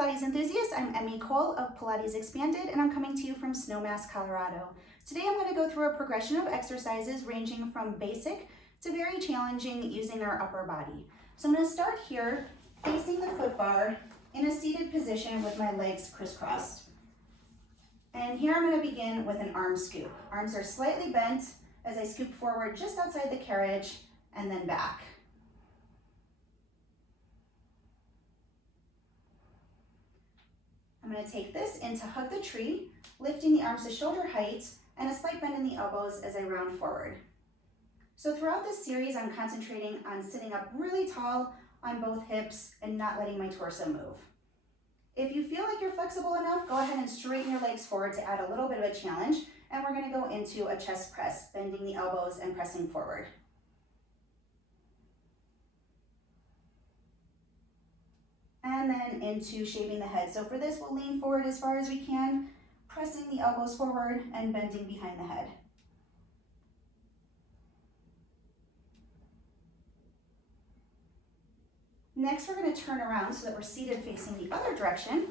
Pilates enthusiasts, I'm Emmy Cole of Pilates Expanded, and I'm coming to you from Snowmass, Colorado. Today I'm going to go through a progression of exercises ranging from basic to very challenging using our upper body. So I'm going to start here facing the foot bar in a seated position with my legs crisscrossed. And here I'm going to begin with an arm scoop. Arms are slightly bent as I scoop forward just outside the carriage and then back. I'm going to take this into hug the tree, lifting the arms to shoulder height and a slight bend in the elbows as I round forward. So throughout this series, I'm concentrating on sitting up really tall on both hips and not letting my torso move. If you feel like you're flexible enough, go ahead and straighten your legs forward to add a little bit of a challenge, and we're going to go into a chest press, bending the elbows and pressing forward. And then into shaving the head. So for this, we'll lean forward as far as we can, pressing the elbows forward and bending behind the head. Next, we're going to turn around so that we're seated facing the other direction.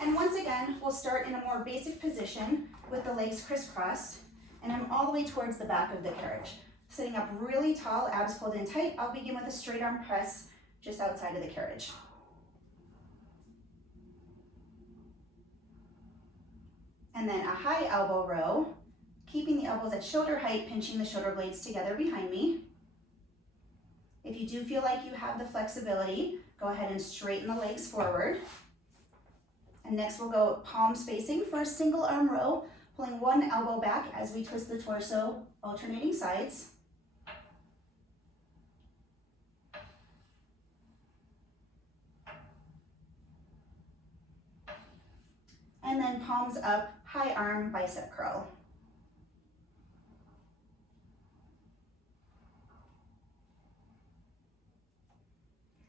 And once again, we'll start in a more basic position with the legs crisscrossed, and I'm all the way towards the back of the carriage. Sitting up really tall, abs pulled in tight. I'll begin with a straight arm press just outside of the carriage. And then a high elbow row, keeping the elbows at shoulder height, pinching the shoulder blades together behind me. If you do feel like you have the flexibility, go ahead and straighten the legs forward. And next we'll go palms facing for a single arm row, pulling one elbow back as we twist the torso, alternating sides. And then palms up, high arm bicep curl.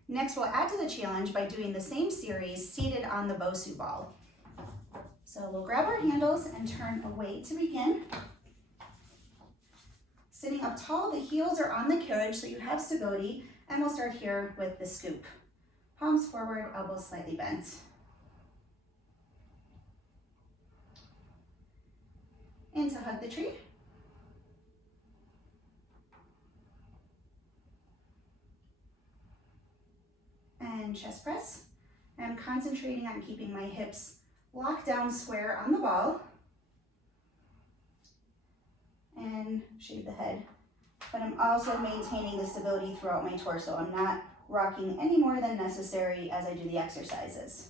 Next, we'll add to the challenge by doing the same series seated on the Bosu ball. So we'll grab our handles and turn away to begin. Sitting up tall, the heels are on the carriage so you have stability, and we'll start here with the scoop. Palms forward, elbows slightly bent. Into hug the tree. And chest press. I'm concentrating on keeping my hips locked down square on the ball. And shave the head. But I'm also maintaining the stability throughout my torso. I'm not rocking any more than necessary as I do the exercises.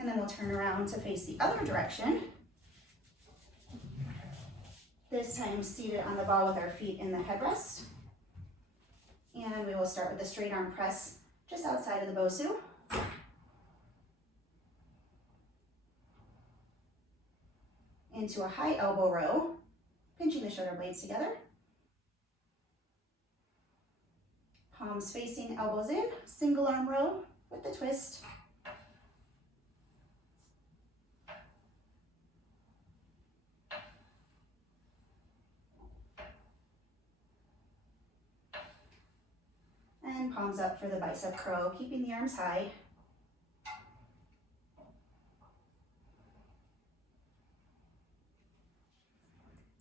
And then we'll turn around to face the other direction. This time seated on the ball with our feet in the headrest. And we will start with a straight arm press just outside of the Bosu. Into a high elbow row, pinching the shoulder blades together. Palms facing, elbows in, single arm row with the twist. And palms up for the bicep curl, keeping the arms high.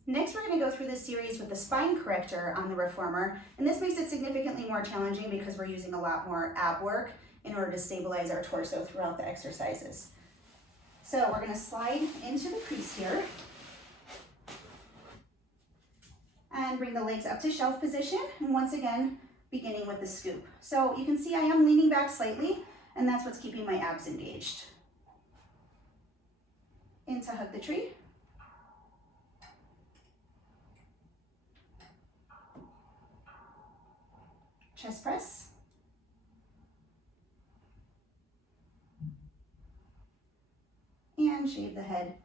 Next, we're going to go through this series with the spine corrector on the Reformer, and this makes it significantly more challenging because we're using a lot more ab work in order to stabilize our torso throughout the exercises. So we're going to slide into the crease here and bring the legs up to shelf position, and once again, beginning with the scoop. So you can see I am leaning back slightly, and that's what's keeping my abs engaged. Into hug the tree. Chest press. And shave the head.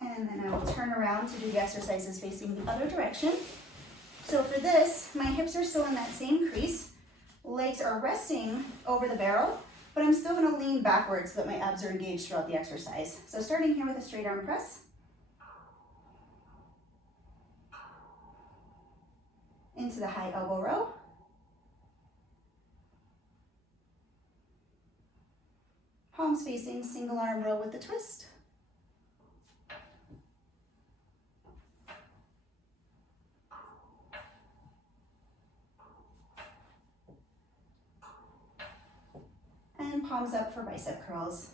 And then I will turn around to do the exercises facing the other direction. So for this, my hips are still in that same crease. Legs are resting over the barrel, but I'm still going to lean backwards so that my abs are engaged throughout the exercise. So starting here with a straight arm press. into the high elbow row. Palms facing, single arm row with the twist. And palms up for bicep curls.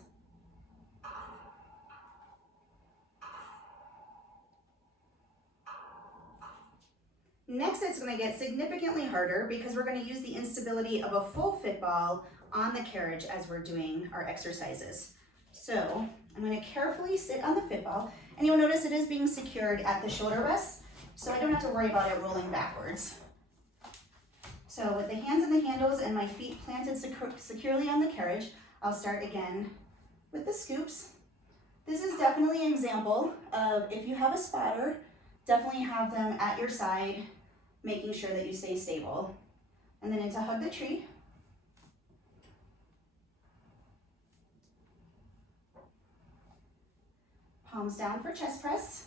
Next, it's going to get significantly harder because we're going to use the instability of a full fitball on the carriage as we're doing our exercises. So I'm going to carefully sit on the fitball, and you'll notice it is being secured at the shoulder rest, so I don't have to worry about it rolling backwards. So with the hands in the handles and my feet planted securely on the carriage, I'll start again with the scoops. This is definitely an example of, if you have a spotter, definitely have them at your side, making sure that you stay stable. And then into hug the tree. Palms down for chest press.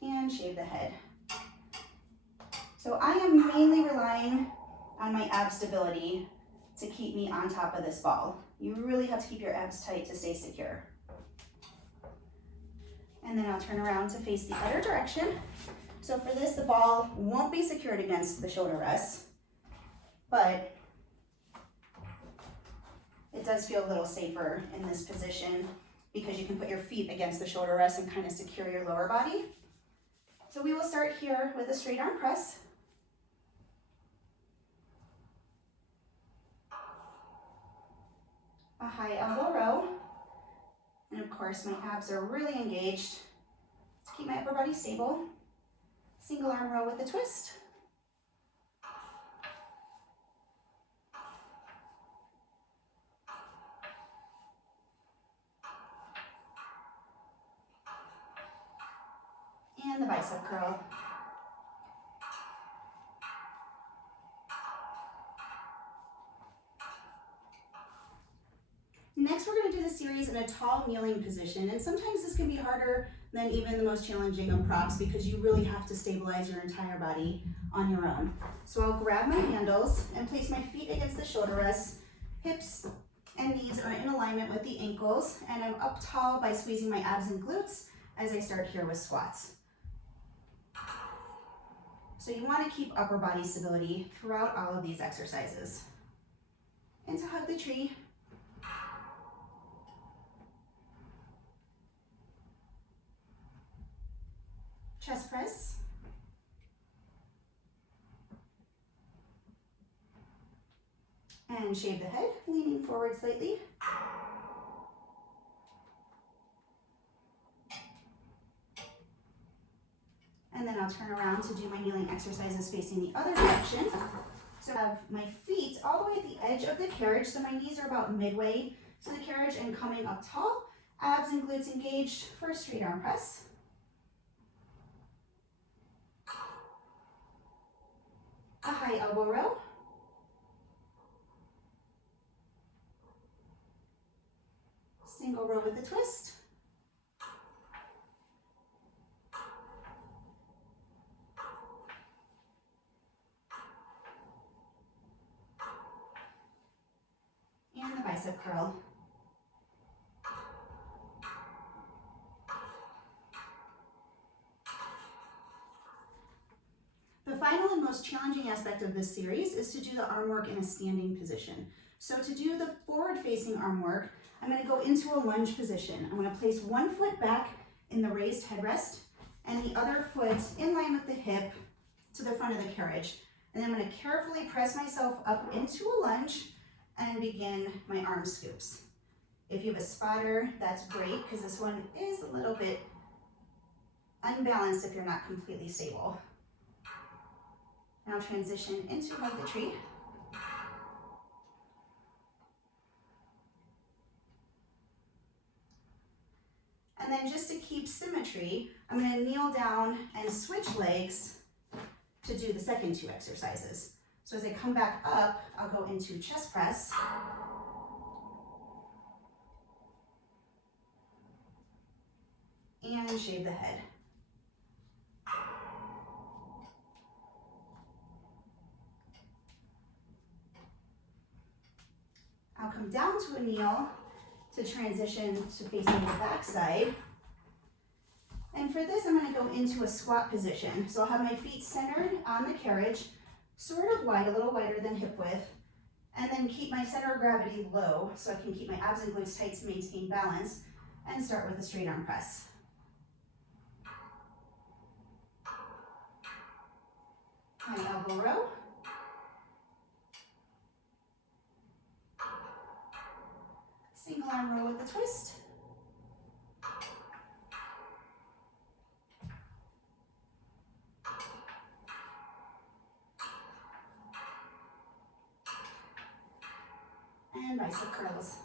And shave the head. So I am mainly relying on my ab stability to keep me on top of this ball. You really have to keep your abs tight to stay secure. And then I'll turn around to face the other direction. So for this, the ball won't be secured against the shoulder rest, but it does feel a little safer in this position because you can put your feet against the shoulder rest and kind of secure your lower body. So we will start here with a straight arm press. A high elbow row. And of course, my abs are really engaged to keep my upper body stable. Single arm row with the twist. And the bicep curl. Next, we're going to do the series in a tall kneeling position, and sometimes this can be harder than even the most challenging of props because you really have to stabilize your entire body on your own. So I'll grab my handles and place my feet against the shoulder rest. Hips and knees are in alignment with the ankles, and I'm up tall by squeezing my abs and glutes as I start here with squats. So you want to keep upper body stability throughout all of these exercises. And to hug the tree. Chest press. And shave the head, leaning forward slightly. And then I'll turn around to do my kneeling exercises facing the other direction. So I have my feet all the way at the edge of the carriage, so my knees are about midway to the carriage and coming up tall. Abs and glutes engaged for a straight arm press. A high elbow row. Single row with the twist. And the bicep curl. The final and most challenging aspect of this series is to do the arm work in a standing position. So to do the forward-facing arm work, I'm going to go into a lunge position. I'm going to place one foot back in the raised headrest and the other foot in line with the hip to the front of the carriage. And then I'm going to carefully press myself up into a lunge and begin my arm scoops. If you have a spotter, that's great because this one is a little bit unbalanced if you're not completely stable. Now transition into hug the tree. And then just to keep symmetry, I'm going to kneel down and switch legs to do the second two exercises. So as I come back up, I'll go into chest press. And and shave the head. I'll come down to a kneel to transition to facing the back side. And for this, I'm going to go into a squat position. So I'll have my feet centered on the carriage, sort of wide, a little wider than hip width, and then keep my center of gravity low so I can keep my abs and glutes tight to maintain balance, and start with a straight arm press. My elbow row. Single arm row with the twist. And bicep curls.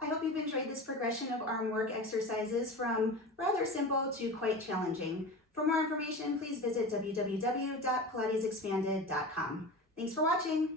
I hope you've enjoyed this progression of arm work exercises from rather simple to quite challenging. For more information, please visit www.pilatesexpanded.com. Thanks for watching.